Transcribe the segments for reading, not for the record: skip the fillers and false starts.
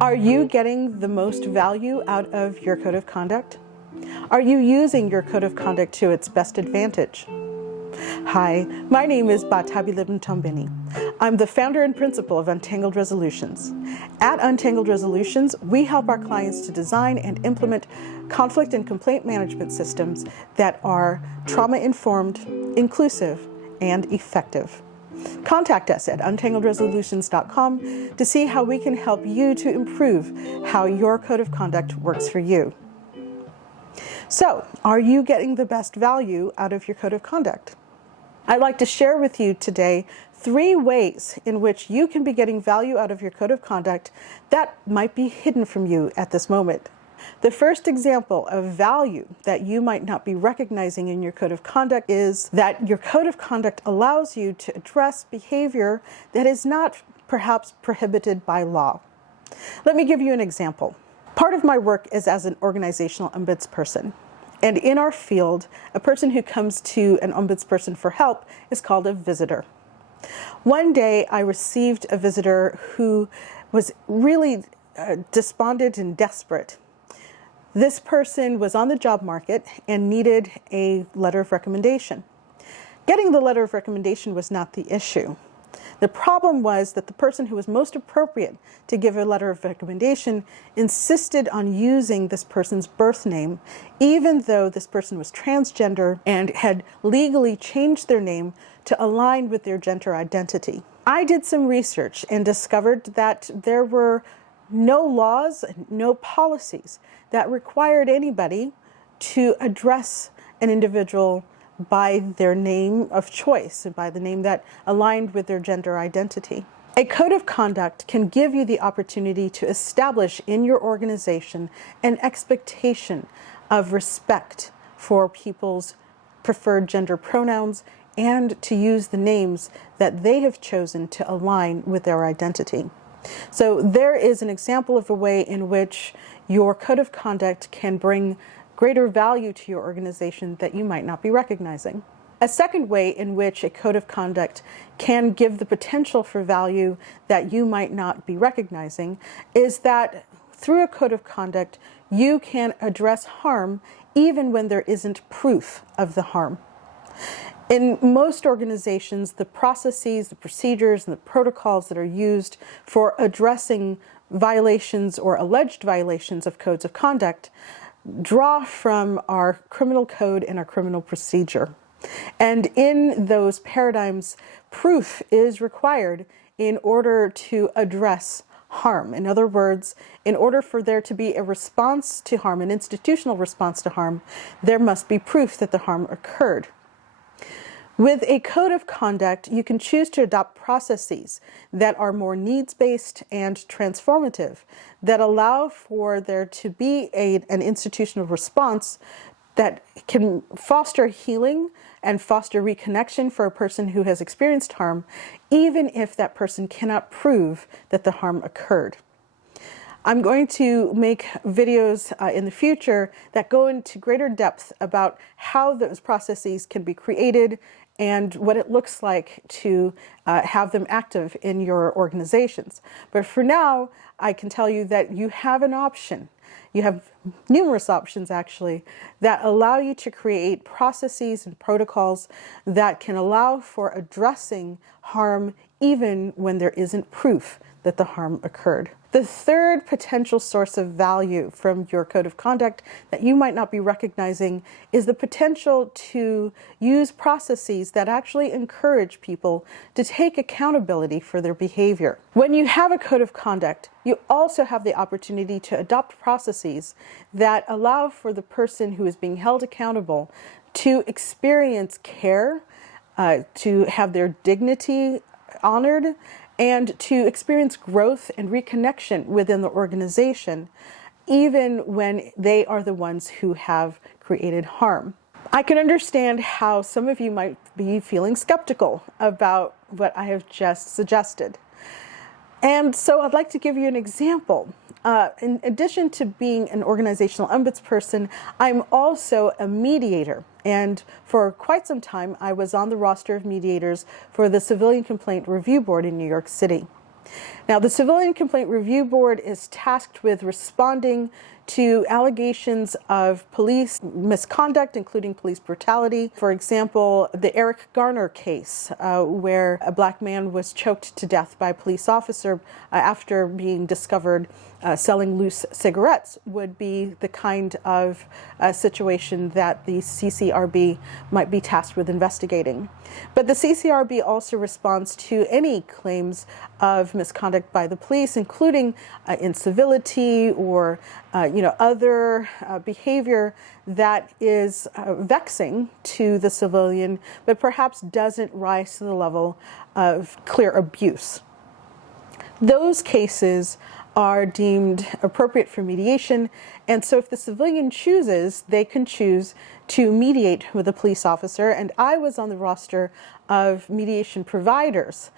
Are you getting the most value out of your code of conduct? Are you using your code of conduct to its best advantage? Hi, my name is Batabile Mtombeni. I'm the founder and principal of Untangled Resolutions. At Untangled Resolutions, we help our clients to design and implement conflict and complaint management systems that are trauma-informed, inclusive, and effective. Contact us at untangledresolutions.com to see how we can help you to improve how your code of conduct works for you. So, are you getting the best value out of your code of conduct? I'd like to share with you today 3 ways in which you can be getting value out of your code of conduct that might be hidden from you at this moment. The first example of value that you might not be recognizing in your code of conduct is that your code of conduct allows you to address behavior that is not perhaps prohibited by law. Let me give you an example. Part of my work is as an organizational ombudsperson. And in our field, a person who comes to an ombudsperson for help is called a visitor. One day I received a visitor who was really despondent and desperate. This person was on the job market and needed a letter of recommendation. Getting the letter of recommendation was not the issue. The problem was that the person who was most appropriate to give a letter of recommendation insisted on using this person's birth name, even though this person was transgender and had legally changed their name to align with their gender identity. I did some research and discovered that there were no laws, no policies that required anybody to address an individual by their name of choice, by the name that aligned with their gender identity. A code of conduct can give you the opportunity to establish in your organization an expectation of respect for people's preferred gender pronouns and to use the names that they have chosen to align with their identity. So there is an example of a way in which your code of conduct can bring greater value to your organization that you might not be recognizing. A second way in which a code of conduct can give the potential for value that you might not be recognizing is that through a code of conduct, you can address harm even when there isn't proof of the harm. In most organizations, the processes, the procedures, and the protocols that are used for addressing violations or alleged violations of codes of conduct draw from our criminal code and our criminal procedure. And in those paradigms, proof is required in order to address harm. In other words, in order for there to be a response to harm, an institutional response to harm, there must be proof that the harm occurred. With a code of conduct, you can choose to adopt processes that are more needs-based and transformative, that allow for there to be an institutional response that can foster healing and foster reconnection for a person who has experienced harm, even if that person cannot prove that the harm occurred. I'm going to make videos in the future that go into greater depth about how those processes can be created and what it looks like to have them active in your organizations. But for now, I can tell you that you have an option. You have numerous options, actually, that allow you to create processes and protocols that can allow for addressing harm even when there isn't proof that the harm occurred. The third potential source of value from your code of conduct that you might not be recognizing is the potential to use processes that actually encourage people to take accountability for their behavior. When you have a code of conduct, you also have the opportunity to adopt processes that allow for the person who is being held accountable to experience care, to have their dignity honored, and to experience growth and reconnection within the organization, even when they are the ones who have created harm. I can understand how some of you might be feeling skeptical about what I have just suggested. And so I'd like to give you an example. In addition to being an organizational ombudsperson, I'm also a mediator. And for quite some time, I was on the roster of mediators for the Civilian Complaint Review Board in New York City. Now, the Civilian Complaint Review Board is tasked with responding to allegations of police misconduct, including police brutality. For example, the Eric Garner case, where a black man was choked to death by a police officer after being discovered selling loose cigarettes, would be the kind of situation that the CCRB might be tasked with investigating. But the CCRB also responds to any claims of misconduct by the police, including incivility or other behavior that is vexing to the civilian, but perhaps doesn't rise to the level of clear abuse. Those cases are deemed appropriate for mediation, and so if the civilian chooses, they can choose to mediate with a police officer, and I was on the roster of mediation providers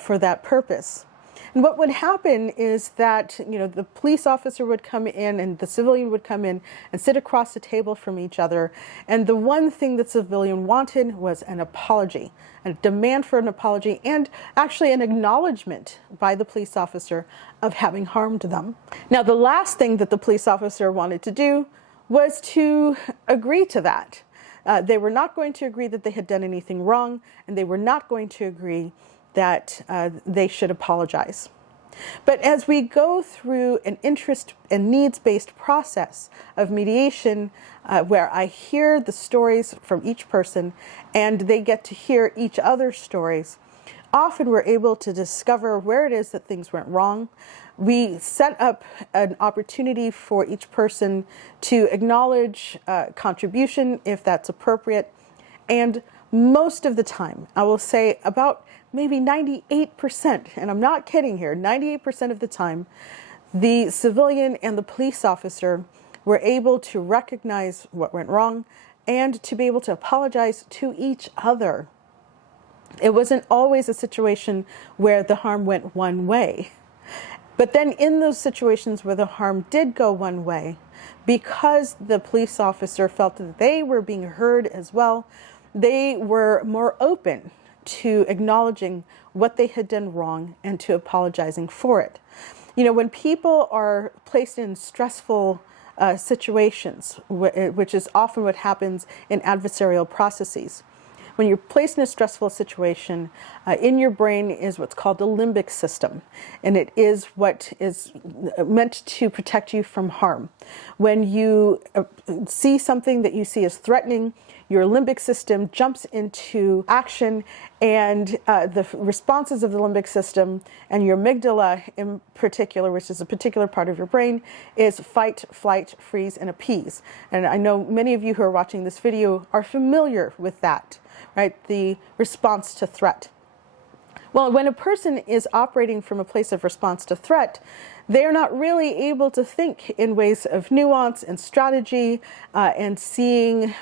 for that purpose. And what would happen is that, the police officer would come in and the civilian would come in and sit across the table from each other. And the one thing the civilian wanted was an apology, a demand for an apology, and actually an acknowledgement by the police officer of having harmed them. Now, the last thing that the police officer wanted to do was to agree to that. They were not going to agree that they had done anything wrong, and they were not going to agree that they should apologize. But as we go through an interest and needs-based process of mediation, where I hear the stories from each person and they get to hear each other's stories, often we're able to discover where it is that things went wrong. We set up an opportunity for each person to acknowledge contribution if that's appropriate, and most of the time, I will say about maybe 98%, and I'm not kidding here, 98% of the time, the civilian and the police officer were able to recognize what went wrong and to be able to apologize to each other. It wasn't always a situation where the harm went one way. But then in those situations where the harm did go one way, because the police officer felt that they were being heard as well, they were more open to acknowledging what they had done wrong and to apologizing for it. When people are placed in stressful situations, which is often what happens in adversarial processes, when you're placed in a stressful situation, in your brain is what's called the limbic system, and it is what is meant to protect you from harm. When you see something that you see as threatening, your limbic system jumps into action, and the responses of the limbic system and your amygdala in particular, which is a particular part of your brain, is fight, flight, freeze, and appease. And I know many of you who are watching this video are familiar with that, right? The response to threat. Well, when a person is operating from a place of response to threat, they're not really able to think in ways of nuance and strategy and seeing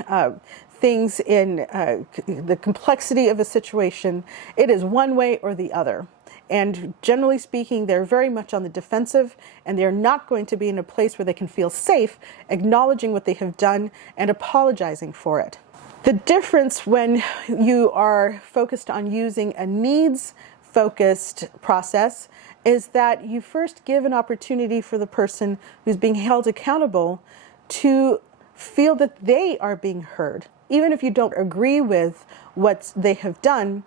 things in the complexity of a situation. It is one way or the other. And generally speaking, they're very much on the defensive, and they're not going to be in a place where they can feel safe acknowledging what they have done and apologizing for it. The difference when you are focused on using a needs-focused process is that you first give an opportunity for the person who's being held accountable to feel that they are being heard. Even if you don't agree with what they have done,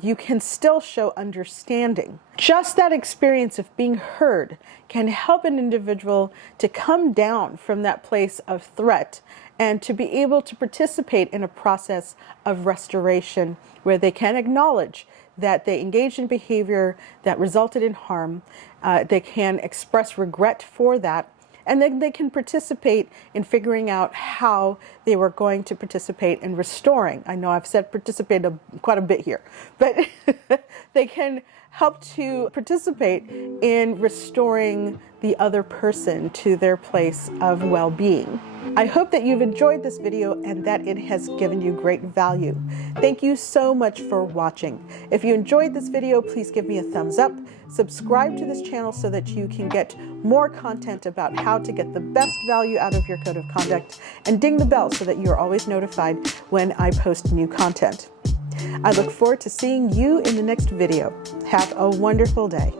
you can still show understanding. Just that experience of being heard can help an individual to come down from that place of threat and to be able to participate in a process of restoration where they can acknowledge that they engaged in behavior that resulted in harm. They can express regret for that, and then they can participate in figuring out how they were going to participate in restoring. I know I've said participate quite a bit here, but they can help to participate in restoring the other person to their place of well-being. I hope that you've enjoyed this video and that it has given you great value. Thank you so much for watching. If you enjoyed this video, please give me a thumbs up. Subscribe to this channel so that you can get more content about how to get the best value out of your code of conduct, and ding the bell so that you are always notified when I post new content. I look forward to seeing you in the next video. Have a wonderful day.